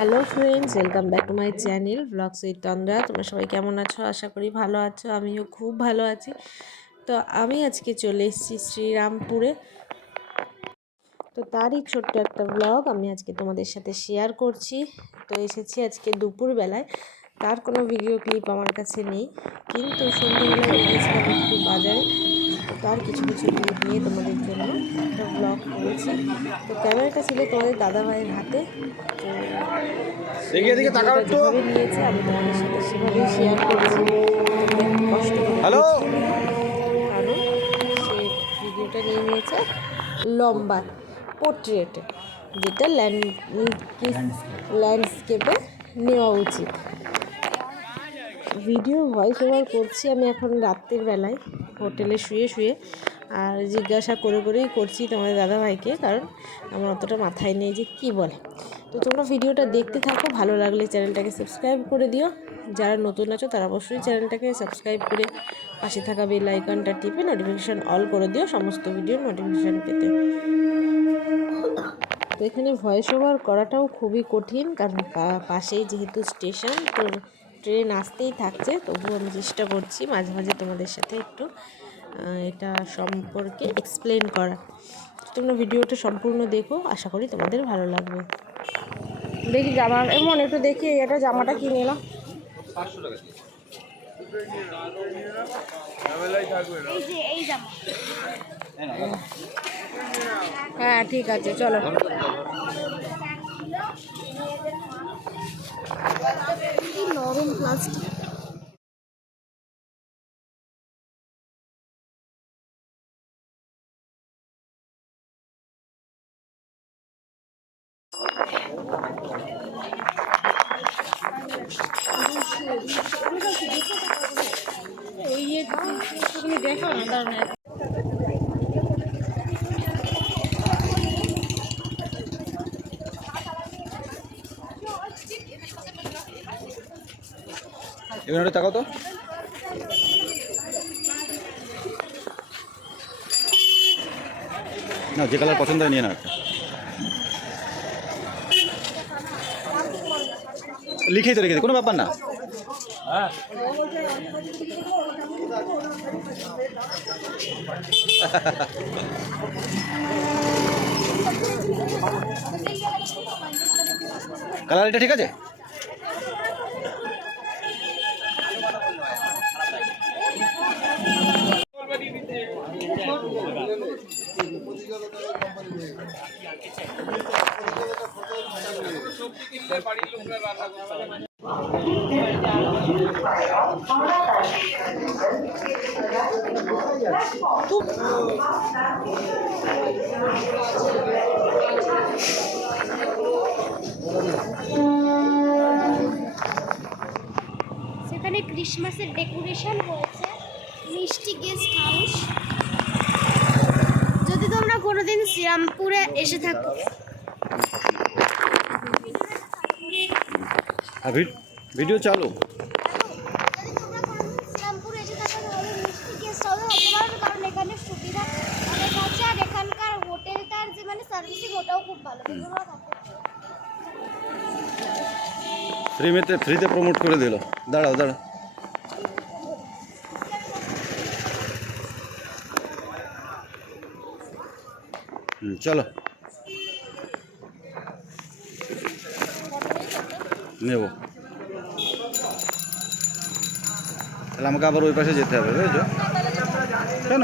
Hello friends, welcome back to my channel vlogs with Tandra. তোমরা সবাই কেমন আছো? আশা করি ভালো আছো। আমিও খুব ভালো আছি। তো আমি আজকে চলে এসেছি শ্রীরামপুরে। তো তারই ছোট্ট একটা ব্লগ আমি আজকে তোমাদের সাথে শেয়ার করছি। তো এসেছি আজকে দুপুরবেলায়, তার কোনো ভিডিও ক্লিপ আমার কাছে নেই, কিন্তু সন্ধ্যেবেলায় বেরিয়েছিলাম একটু বাজারে। তো তার কিছু কিছু ক্লিপ নিয়ে তোমাদের জন্য একটা ব্লগ করেছি। তো ক্যামেরাটা ছিল তোমাদের দাদাভাইয়ের হাতে। তো ভিডিওটা যেভাবে নিয়েছে আমি তোমাদের সাথে সেভাবেই শেয়ার করছি। তোমরা একটু কষ্ট করে দেখো, কারণ সে ভিডিওটা নিয়েছে লম্বা পোর্ট্রেটে, যেটা ল্যান্ডস্কেপে নেওয়া উচিত। ভিডিও ভয়েস ওভার করছি আমি এখন রাত্রের বেলায় হোটেলে শুয়ে শুয়ে, আর জিজ্ঞাসা করে করেই করছি তোমাদের দাদাভাইকে, কারণ আমার অতটা মাথায় নেই যে কী বলে। তো তোমরা ভিডিওটা দেখতে থাকো, ভালো লাগলে চ্যানেলটাকে সাবস্ক্রাইব করে দিও। যারা নতুন আছো তারা অবশ্যই চ্যানেলটাকে সাবস্ক্রাইব করে পাশে থাকা বেল আইকনটা টিপে নোটিফিকেশান অল করে দিও সমস্ত ভিডিওর নোটিফিকেশান পেতে। তো এখানে ভয়েস ওভার করাটাও খুবই কঠিন, কারণ পাশেই যেহেতু স্টেশন, তো ট্রেন আসতেই থাকছে। তবুও আমি চেষ্টা করছি মাঝে মাঝে তোমাদের সাথে একটু এটা সম্পর্কে এক্সপ্লেন করা। তোমরা ভিডিওটা সম্পূর্ণ দেখো, আশা করি তোমাদের ভালো লাগবে। দেখি জামা এমন একটু দেখি, এটা জামাটা কিনে এলাম। হ্যাঁ ঠিক আছে, চলো। নরম প্লাস্টিক। তুমি দেখো না, দাঁড়ান। এবার তাকাও তো। না, যে কালার পছন্দ হয় নিয়ে না, একটা লিখেই তো রেখেছে, কোনো ব্যাপার না। কালার এটা ঠিক আছে। সেখানে ক্রিসমাসের ডেকোরেশন হয়েছে, মিষ্টি গেস্ট হাউস। যদি তোমরা কোনোদিন শ্রীরামপুরে এসে থাকো, ভিডিও চালু। শ্রীরামপুরে এসে থাকো তাহলে মিষ্টি গেস্ট হাউসে হতে পারবে, কারণ এখানে সুবিধা অনেক আছে। আর এখানকার হোটেলটার যে সার্ভিসিং, ওটাও খুব ভালো। ফ্রিতে প্রমোট করে দিল। দাঁড়াও দাঁড়াও, চলো নেব। তাহলে আমাকে আবার ওই পাশে যেতে হবে, বুঝেছো? কেন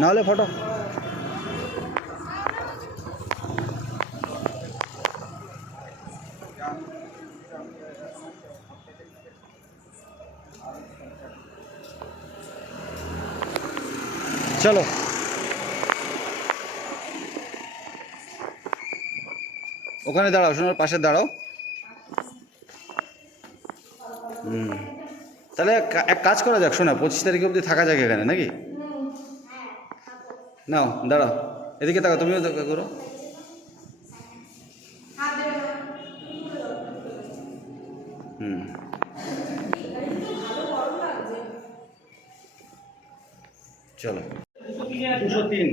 না হলে ফটো। চলো, ওখানে দাঁড়াও, সোনার পাশে দাঁড়াও। তাহলে এক কাজ করা যাক, শোনা 25 তারিখ অবধি থাকা যাক এখানে, নাকি? নাও দাঁড়াও, এদিকে তাকাও, তুমিও দেখা করো। চলো। 203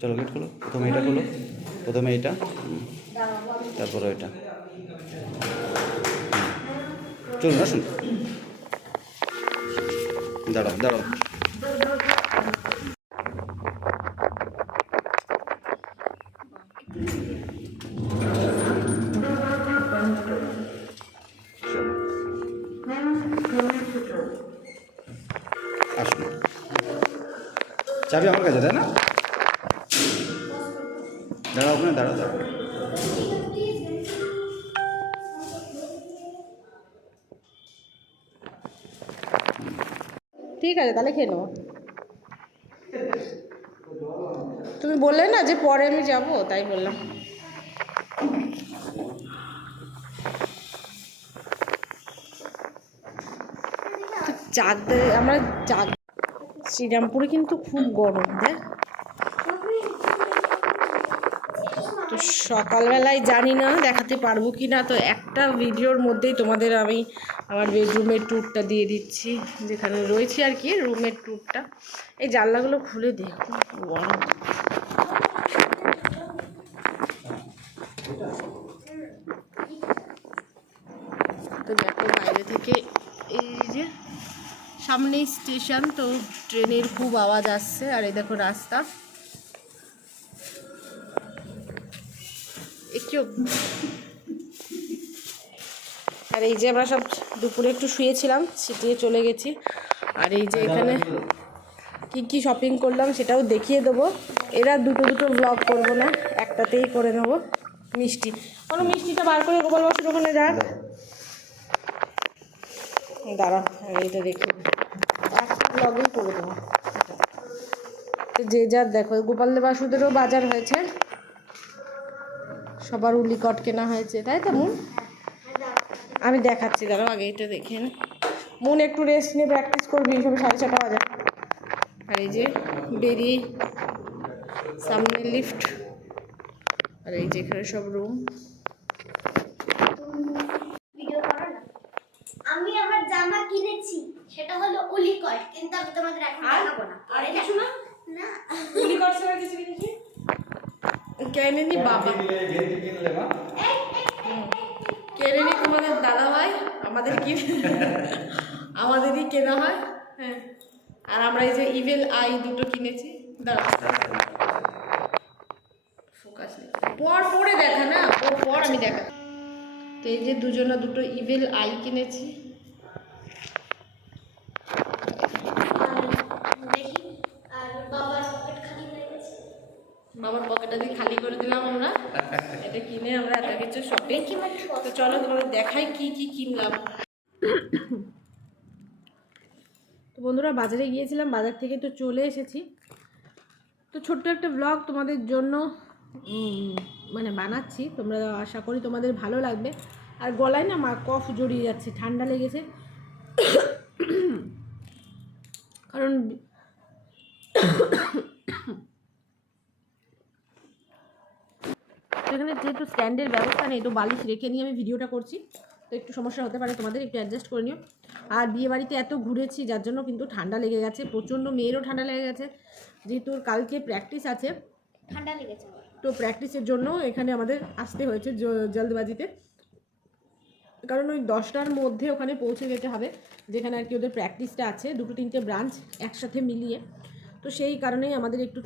চলো গেট খোলো, প্রথমে এটা খোলো, প্রথমে এটা, তারপরে এটা। চলুন আসুন, দাঁড়াও দাঁড়াও। আসুন, চাবি আমার কাছে, তাই না? দাঁড়াও, ওখানে দাঁড়াও দাঁড়াও। ঠিক আছে, তাহলে খেয়ে নেবো। তুমি বললে না যে পরে আমি যাব, তাই বললাম। আমরা শ্রীরামপুরে কিন্তু খুব গরম, দেখ। তো সকালবেলায় জানি না দেখাতে পারবো কি না, তো একটা ভিডিওর মধ্যেই তোমাদের আমি আমার বেডরুমের ট্যুরটা দিয়ে দিচ্ছি, যেখানে রয়েছি আর কি, রুমের ট্যুরটা। এই জানলাগুলো খুলে দে, খুব গরম। তো দেখো বাইরে থেকে এই যে সামনেই স্টেশন, তো ট্রেনের খুব আওয়াজ আসছে। আর এই দেখো রাস্তা, একটু। আর এই যে আমরা সব দুপুরে একটু শুয়েছিলাম, সিটিয়ে চলে গেছি। আর এই যে এখানে কি কি শপিং করলাম সেটাও দেখিয়ে দেবো। এরা দুটো দুটো ব্লগ করবো না, একটাতেই করে নেবো। মিষ্টি, কোনো মিষ্টিটা বার করে গোপাল বসুর ওখানে যাক, দাঁড়া এইটা দেখি, একটা ব্লগেই করে দেবো। তো যে যার দেখো, গোপাল বাসুদেরও বাজার হয়েছে, সবার উলিকট কেনা হয়েছে, তাই তো মন? আমি দেখাচ্ছি, দাঁড়াও আগে এটা দেখেন। মন একটু রেস্ট নিয়ে প্র্যাকটিস করবি, সব 6:30 বাজে। আর এই যে বেরিয়ে সামনে লিফট, আর এই যে এখানে সব রুম। ভিডিও করো না। আমি আমার জামা কিনেছি, সেটা হলো উলিকট, কিন্তু আমি তোমাদের এখন দেখাবো না। আর কিছু না, না, উলিকট ছাড়া কিছু কিনেছি কেনেনি বাবা, কেনেনি তোমাদের দাদা ভাই, আমাদের কি আমাদেরই কেনা হয়। হ্যাঁ, আর আমরা এই যে ইভেল আই দুটো কিনেছি। দাঁড়া, ফোকাস নেই, পরে দেখা না, পর আমি দেখা। তো এই যে দুজনা দুটো ইভেল আই কিনেছি। দেখি। আর বাবার পকেট খালি হয়ে গেছে। বাবার পকেটটা দিয়ে খালি করে দিলাম আমরা, এটা কিনে আমরা এত কিছু শপিং। তো চলো তোমাদের দেখাই কি কি কিনলাম। তো বন্ধুরা, বাজারে গিয়েছিলাম, বাজার থেকে তো চলে এসেছি। তো ছোট্ট একটা ব্লগ তোমাদের জন্য মানে বানাচ্ছি, তোমরা আশা করি তোমাদের ভালো লাগবে। আর গলায় না কফ জড়িয়ে যাচ্ছে, ঠান্ডা লেগেছে। কারণ এখানে যেহেতু স্ট্যান্ডের ব্যবস্থা নেই, তো বালিশ রেখে নিয়ে আমি ভিডিওটা করছি, তো একটু সমস্যা হতে পারে, তোমাদের একটু অ্যাডজাস্ট করে নিও। আর বিয়ে বাড়িতে এত ঘুরেছি, যার জন্য কিন্তু ঠান্ডা লেগে গেছে প্রচণ্ড, মেয়েরও ঠান্ডা লেগে গেছে, যেহেতু কালকে প্র্যাকটিস আছে। ঠান্ডা লেগেছে। তো প্র্যাকটিসের জন্য এখানে আমাদের আসতে হয়েছে জলদিবাজিতে, কারণ ওই 10টার মধ্যে ওখানে পৌঁছে যেতে হবে, যেখানে আর কি ওদের প্র্যাকটিসটা আছে, 2-3টে ব্রাঞ্চ একসাথে মিলিয়ে। তো সেই কারণেই আমাদের একটু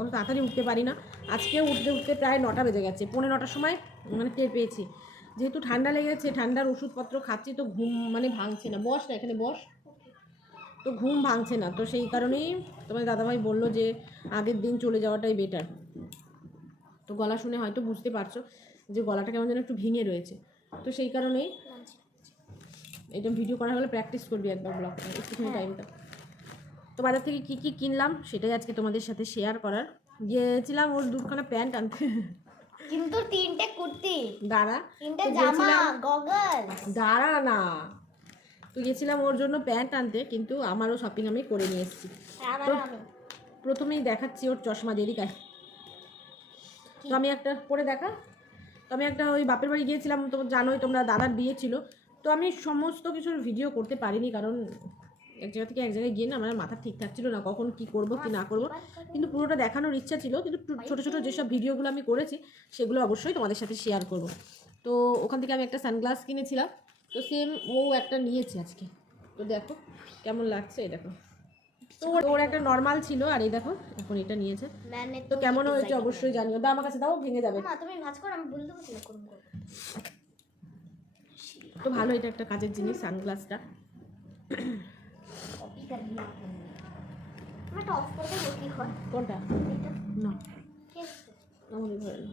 অত তাড়াতাড়ি উঠতে পারি না। আজকেও উঠতে উঠতে প্রায় 9টা বেজে গেছে, 9:45টার সময় মানে টের পেয়েছি। যেহেতু ঠান্ডা লেগেছে, ঠান্ডার ওষুধপত্র খাচ্ছি, তো ঘুম মানে ভাঙছে না। বস না, এখানে বস। তো ঘুম ভাঙছে না, তো সেই কারণেই তোমার দাদাভাই বললো যে আগের দিন চলে যাওয়াটাই বেটার। তো গলা শুনে হয়তো বুঝতে পারছো যে গলাটা কেমন যেন একটু ভেঙে রয়েছে, তো সেই কারণেই এটা ভিডিও করা হলে প্র্যাকটিস করবি একবার ব্লগটা, একটুখানি টাইমটা। তো বাজার থেকে কী কী কিনলাম সেটাই আজকে তোমাদের সাথে শেয়ার করার। গিয়েছিলাম ওর 2খানা প্যান্ট আনতে, কিন্তু 3টে কুর্তি, দাঁড়া, 3টে জামা, গগল, দাঁড়া না, তো গেছিলাম ওর জন্য প্যান্ট আনতে, কিন্তু আমারও শপিং আমি করে নিয়ে এসেছি। তো প্রথমেই দেখাচ্ছি ওর চশমা, দেরিকায়। তো আমি একটা পরে দেখা, তো আমি একটা ওই বাপের বাড়ি গিয়েছিলাম, তো জানোই তোমরা, দাদার বিয়ে ছিল, তো আমি সমস্ত কিছুর ভিডিও করতে পারিনি, কারণ এক জায়গা থেকে এক জায়গায় গিয়ে না আমার মাথা ঠিক থাকছিল না কখন কি করব কি না করব, কিন্তু পুরোটা দেখানোর ইচ্ছা ছিল, কিন্তু ছোটো ছোটো যেসব ভিডিওগুলো আমি করেছি সেগুলো অবশ্যই তোমাদের সাথে শেয়ার করব। তো ওখান থেকে আমি একটা সানগ্লাস কিনেছিলাম, তো সেম ও একটা নিয়েছে আজকে, তো দেখো কেমন লাগছে এই দেখো। তো ওর একটা নর্মাল ছিল, আর এই দেখো এখন এটা নিয়েছে। তো কেমন হয়েছে অবশ্যই জানিও। দাও আমার কাছে, দাও, ভেঙে যাবে। তুমি ভাজ করো, আমি বলে দেবো কিরকম করবো। তো ভালো, এটা একটা কাজের জিনিস সানগ্লাসটা। একটা অফ করে দেবো কি হয় কোনটা? এটা না, আমাদের ঘরে না।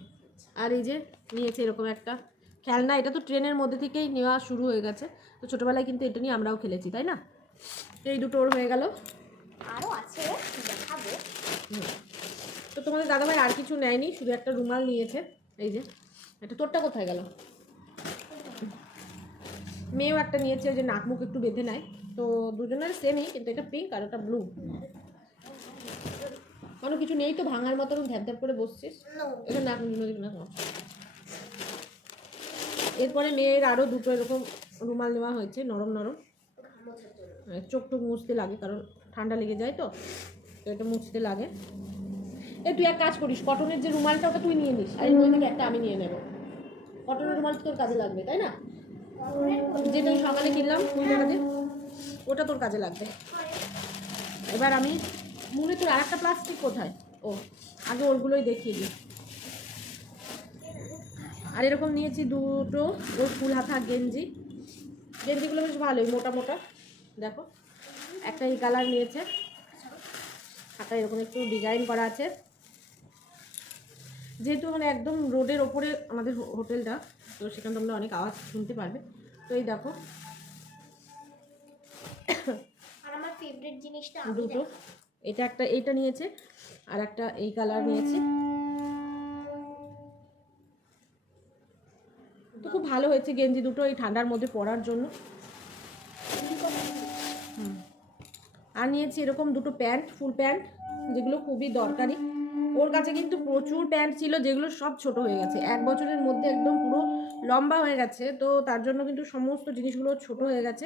আর এই যে নিয়েছে এরকম একটা খেলনা, এটা তো ট্রেনের মধ্যে থেকেই নেওয়া শুরু হয়ে গেছে, তো ছোটোবেলায় কিন্তু এটা নিয়ে আমরাও খেলেছি, তাই না? তো এই দুটো ওর হয়ে গেল। আরও আছে দেখাবো। তো তোমাদের দাদাভাই আর কিছু নেয়নি, শুধু একটা রুমাল নিয়েছে। এই যে এটা, তোরটা কোথায় গেল? মেয়েও একটা নিয়েছে, যে নাক মুখ একটু বেঁধে নেয়, তো দুজনের সেমই, কিন্তু এটা পিঙ্ক আর ওটা ব্লু। কোনো কিছু নেই তো ভাঙার মতো, ধ্যাপ ধ্যাপ করে বসছিস। এটা নাক না। এরপরে মেয়ের আরও দুটো এরকম রুমাল নেওয়া হয়েছে, নরম নরম, চোখ টোক মুছতে লাগে, কারণ ঠান্ডা লেগে যায়, তো এটা মুছতে লাগে। তুই এক কাজ করিস, কটনের যে রুমালটা ওটা তুই নিয়ে নিস, আর ওই থেকে একটা আমি নিয়ে নেব। কটনের রুমাল তোর কাজে লাগবে, তাই না? যেটা আমি সকালে কিনলাম 20 টাকাতে, ওটা তোর কাজে লাগবে। এবার আমি মনে, তোর আর একটা প্লাস্টিক কোথায়? ও, আগে ওরগুলোই দেখিয়ে দিই। আর এরকম নিয়েছি দুটো ওর ফুল হাতা গেঞ্জি, গেঞ্জিগুলো বেশ ভালোই, মোটা মোটা। দেখো একটা এই কালার নিয়েছে, হাতা এরকম একটু ডিজাইন করা আছে, যেহেতু মানে একদম রোডের ওপরে আমাদের হোটেলটা, তো সেখানে তোমরা অনেক আওয়াজ শুনতে পারবে। তো এই দেখো আর আমার ফেভারিট জিনিসটা দুটো, এটা একটা, এইটা নিয়েছে, আর একটা এই কালার নিয়েছে। তো খুব ভালো হয়েছে গেঞ্জি দুটো এই ঠান্ডার মধ্যে পরার জন্য। আর নিয়েছি এরকম দুটো প্যান্ট, ফুল প্যান্ট, যেগুলো খুবই দরকারি। ওর কাছে কিন্তু প্রচুর প্যান্ট ছিল, যেগুলো সব ছোট হয়ে গেছে, 1 বছরের মধ্যে একদম পুরো লম্বা হয়ে গেছে, তো তার জন্য কিন্তু সমস্ত জিনিসগুলো ছোট হয়ে গেছে।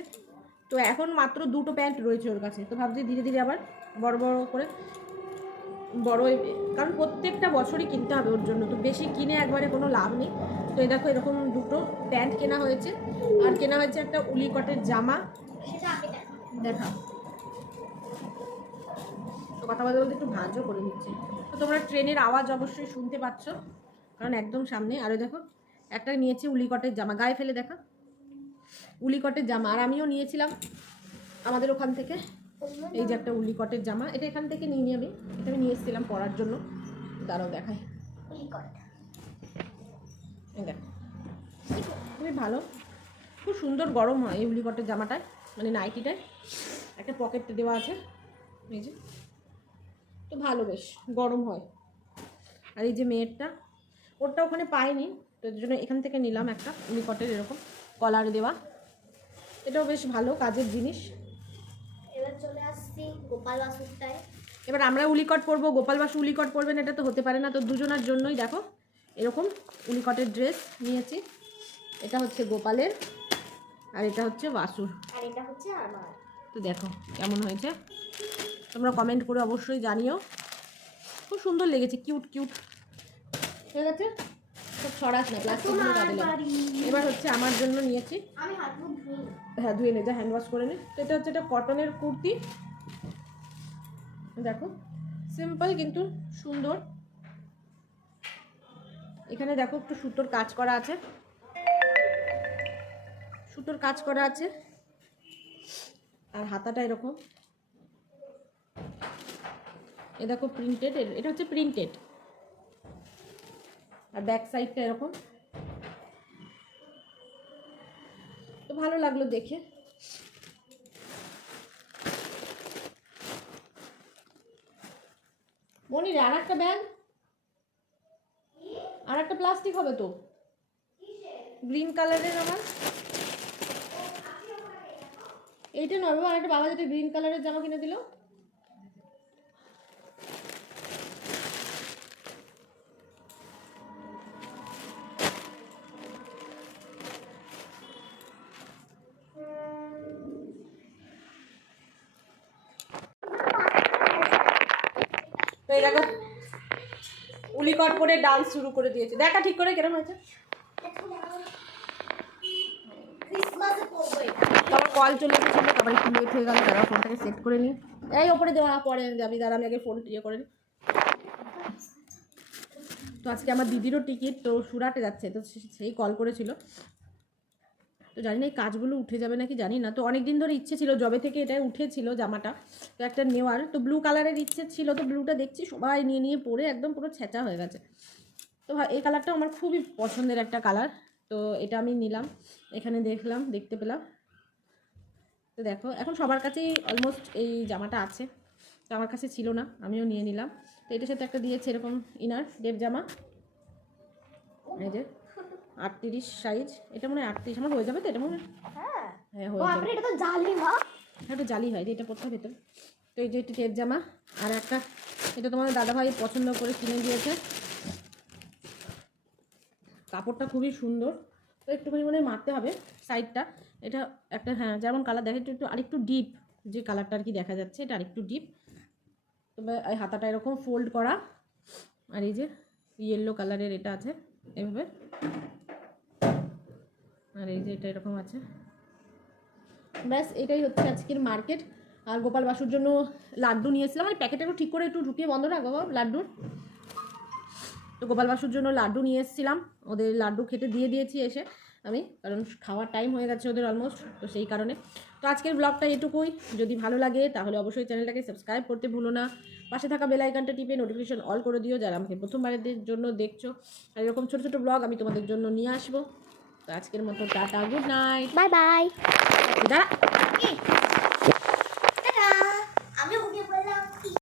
তো এখন মাত্র দুটো প্যান্ট রয়েছে ওর কাছে, তো ভাবছি ধীরে ধীরে আবার বড় বড় করে কারণ প্রত্যেকটা বছরই কিনতে হবে ওর জন্য, তো বেশি কিনে একবারে কোনো লাভ নেই। তো এই দেখো এরকম দুটো প্যান্ট কেনা হয়েছে, আর কেনা হয়েছে একটা উলি কটের জামা। সেটা আগে দেখা, তো কথা বলতে বলতে একটু ভাঁজও করে নিচ্ছি। তো তোমরা ট্রেনের আওয়াজ অবশ্যই শুনতে পাচ্ছ, কারণ একদম সামনে। আরও দেখো একটা নিয়েছি উলিকটের জামা, গায়ে ফেলে দেখা, উলিকটের জামা। আর আমিও নিয়েছিলাম আমাদের ওখান থেকে, এই যে একটা উলিকটের জামা, এটা এখান থেকে নিয়ে নিয়ে এটা আমি নিয়ে এসেছিলাম পরার জন্য। দাঁড়াও দেখাই, এই দেখো খুবই ভালো, খুব সুন্দর গরম হয় এই উলিকটের জামাটায়, মানে নাইটিটায় একটা পকেট দেওয়া আছে, এই যে, তো ভালো, বেশ গরম হয়। আর এই যে মেয়েরটা, ওরটা ওখানে পাইনি, তো এর জন্য এখান থেকে নিলাম একটা উলিকটের এরকম কলার দেওয়া, এটাও বেশ ভালো কাজের জিনিস। এবার চলে আসছি গোপাল বাসুরটায়। এবার আমরা উলিকট পরবো, গোপাল বাসু উলিকট পরবেন, এটা তো হতে পারে না। তো দুজনের জন্যই দেখো এরকম উলিকটের ড্রেস নিয়েছি, এটা হচ্ছে গোপালের, আর এটা হচ্ছে বাসুর, আর এটা হচ্ছে আমার। তো দেখো কেমন হয়েছে, তোমরা কমেন্ট করে অবশ্যই জানিও। খুব সুন্দর লেগেছে, কিউট কিউট হয়ে গেছে। সব ছড়াস না, প্লাস্টিকগুলো কাজে লাগে। এবার হচ্ছে আমার জন্য নিয়েছি, আমি হাত মুখ ধুই। হ্যাঁ ধুয়ে নে, যা হ্যান্ড ওয়াশ করে নে। তো এটা হচ্ছে একটা কটনের কুর্তি, দেখো সিম্পল কিন্তু সুন্দর। এখানে দেখো একটু সুতোর কাজ করা আছে, সুতোর কাজ করা আছে, আর হাতাটা এরকম, এ দেখো প্রিন্টেড, এটা হচ্ছে প্রিন্টেড, আর ব্যাক সাইডটা এরকম। তো ভালো লাগলো দেখে। মনির আর একটা ব্যাগ, আর একটা প্লাস্টিক হবে তো, গ্রিন কালারের আমার, এইটা নয় বাবা, আরেকটা বাবা যেটা গ্রিন কালারের জামা কিনে দিল। উলিকট করে ডান্স শুরু করে দিয়েছে। দেখা ঠিক করে কেরম হয়েছে? ক্রিসমাসে পড়বো এটা। তারপর কল চলে এসেছিলো, তারপর একটু লেট হয়ে গেল, তারা ফোনটাকে সেট করে নিই। এই ওপরে দেওয়া পরে যাবি, দাঁড়া আমি আগে ফোন ইয়ে করে নিই। তো আজকে আমার দিদিরও টিকিট, তো সুরাটে যাচ্ছে, তো সেই কল করেছিল। তো জানি না এই কাজগুলো উঠে যাবে নাকি জানি না। তো অনেক দিন ধরে ইচ্ছে ছিল, জবে থেকে এটা উঠেছিল জামাটা, তো একটা নেওয়ার, তো ব্লু কালারের ইচ্ছে ছিল। তো ব্লুটা দেখছি সবাই নিয়ে নিয়ে পরে একদম পুরো ছেঁচা হয়ে গেছে। তো এই কালারটা আমার খুবই পছন্দের একটা কালার, তো এটা আমি নিলাম। এখানে দেখতে পেলাম। তো দেখো এখন সবার কাছেই অলমোস্ট এই জামাটা আছে, তো আমার কাছে ছিল না, আমিও নিয়ে নিলাম। তো এটার সাথে একটা দিয়েছে এরকম ইনার ডেপ জামা, এই যে 38 সাইজ, এটা মনে হয় 38 আমার হয়ে যাবে। তো এটা মনে হয় হ্যাঁ হ্যাঁ ও হয়ে যাবে। আপনি এটা তো জালি মা। একটা জালি হয় যে এটা পড়তে ভেতর। তো এই যে একটু টেপ জামা, আর একটা এটা তোমাদের দাদাভাই পছন্দ করে কিনে দিয়েছে, কাপড়টা খুবই সুন্দর। তো একটুখানি মনে হয় মারতে হবে সাইডটা, এটা একটা হ্যাঁ যেমন কালার দেখা যাচ্ছে, একটু আরেকটু ডিপ, যে কালারটা আর কি দেখা যাচ্ছে এটা আরেকটু ডিপ। তবে এই হাতাটা এরকম ফোল্ড করা, আর এই যে ইয়েলো কালারের এটা আছে এভাবে, আর এই যে এটা এরকম আছে। ব্যাস এটাই হচ্ছে আজকের মার্কেট। আর গোপাল বাসুর জন্য লাড্ডু নিয়েছিলাম, মানে প্যাকেটটা একটু ঠিক করে একটু ঢুকিয়ে বন্ধ রাখবো লাড্ডুর। তো গোপাল বাসুর জন্য লাড্ডু নিয়ে এসেছিলাম, ওদের লাড্ডু খেতে দিয়ে দিয়েছি এসে আমি, কারণ খাওয়ার টাইম হয়ে গেছে ওদের অলমোস্ট, তো সেই কারণে। তো আজকের ব্লগটা এটুকুই। যদি ভালো লাগে তাহলে অবশ্যই চ্যানেলটাকে সাবস্ক্রাইব করতে ভুলো না, পাশে থাকা বেল আইকনটা টিপে নোটিফিকেশন অল করে দিও যারা আমাকে প্রথমবারের জন্য দেখছো। আর এরকম ছোটো ছোটো ব্লগ আমি তোমাদের জন্য নিয়ে আসবো। তো আজকের মতো tata, good night, bye bye. দাঁড়া।